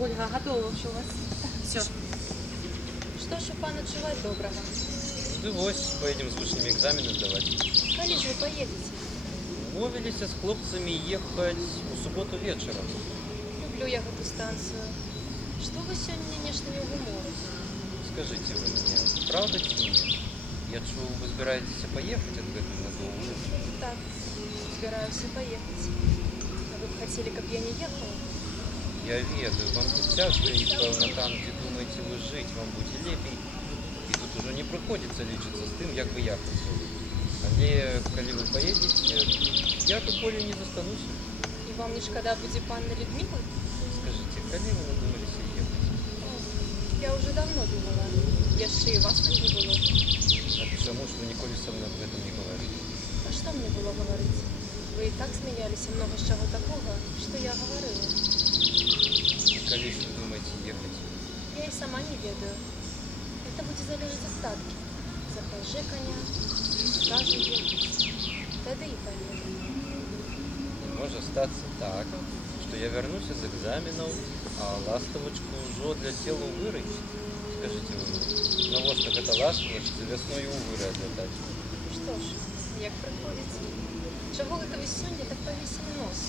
Ольга, готова що у вас? Все. Што ж у пана чуваць добрага? Ну вось, поедем з вышнімі экзамены здаваць. Калі ж вы паедзеце? Умовіліся з хлопцамі ехаць у суботу вечарам. Люблю я гэту станцыю. Што вы сёння нешта не ў гуморы? Скажите вы мне, правда ці не? Я чуў, вы збіраецеся паехаць адгэтуль надоўга. Так, збіраюся паехаць. А вы б хацелі, каб я не ехала? Я ведаю, вам тут цяжка і, пэўна, там, дзе думаеце вы жыць, вам будзе лепей. І тут ужо не прыходзіцца лічыцца з тым, як вы якаце. Але калі вы паедзеце, я тут болей не застануся. І вам не шкада будзе панна Людміла? Скажите, калі вы надумаліся ехаць? Я уже давно думала. Яшчэ і вас тут не было. А чаму ж вы ніколі са мной аб гэтым не гаварылі? А што мне было гаварыць? Вы і так смяяліся многа з чаго такога, што я гаварыла. Калі ж вы думаеце ехаць? Я і сама не ведаю. Это будзе залежаць ад таткі. Запряжэ коня, скажа ехаць. Тады і паеду. І можа стацца так, што я вярнуся з экзаменаў, а ластавачку ўжо для целу вырыць. Скажыце вы, навошта гэта ластавачцы вясною ў выры адлятаць? Што ж, як прыходзіцца? Чаго гэта вы сёння так павесілі нос?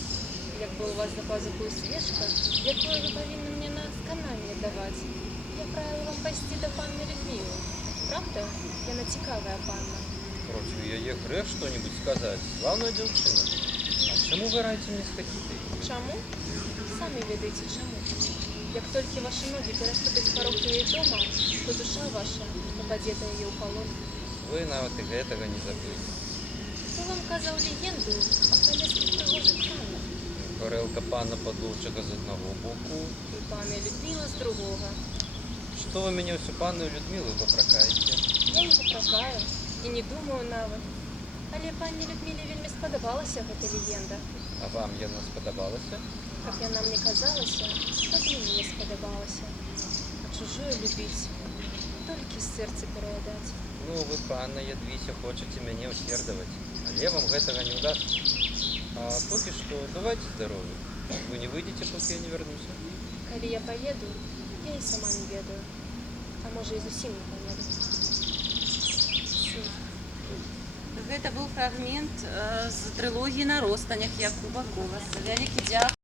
Як бы у вас за пазухою свечка, якую вы павінны мне на скананне даваць. Я правіла вам пайсці да панны Людмілы. Правда? Яна цікавая панна. Проці, яе грэх што-небудзь сказаць. Слаўная дзяўчына. А чаму вы раіце мне схадзіць да яе? Чаму? Самі ведаеце чаму. Як толькі ваши ногі пераступяць парог яе дома, то душа ваша упадзе да яе ў палон. Вы нават і гэтага не забылі. Хто вам казаў легенду о калескіх прыгожых панах? Гарэлка пана Падоўчага з аднаго боку. І пана Людміла з другога. Што вы мяне ўсю панную Людмілу папракаеце? Я не папракаю і не думаю нават. Але пані Людміле вельмі спадабалася гэта легенда. А вам яна спадабалася? Каб яна мне казалася, так і мне спадабалася. А чужое любіць, толькі сэрца пераядаць. Ну, вы, панна Ядвіся, хочаце мяне ўсердаваць, але вам гэтага не ўдасца. А поки што давайте здоров'я. Вы не выйдете, поки я не вернуся? Калі я паеду, я і сама не ведаю. А можа і зусім не паеду. Гэта быў фрагмент з трылогіі на ростанях Якуба Коласа. Вялікі дзякуй.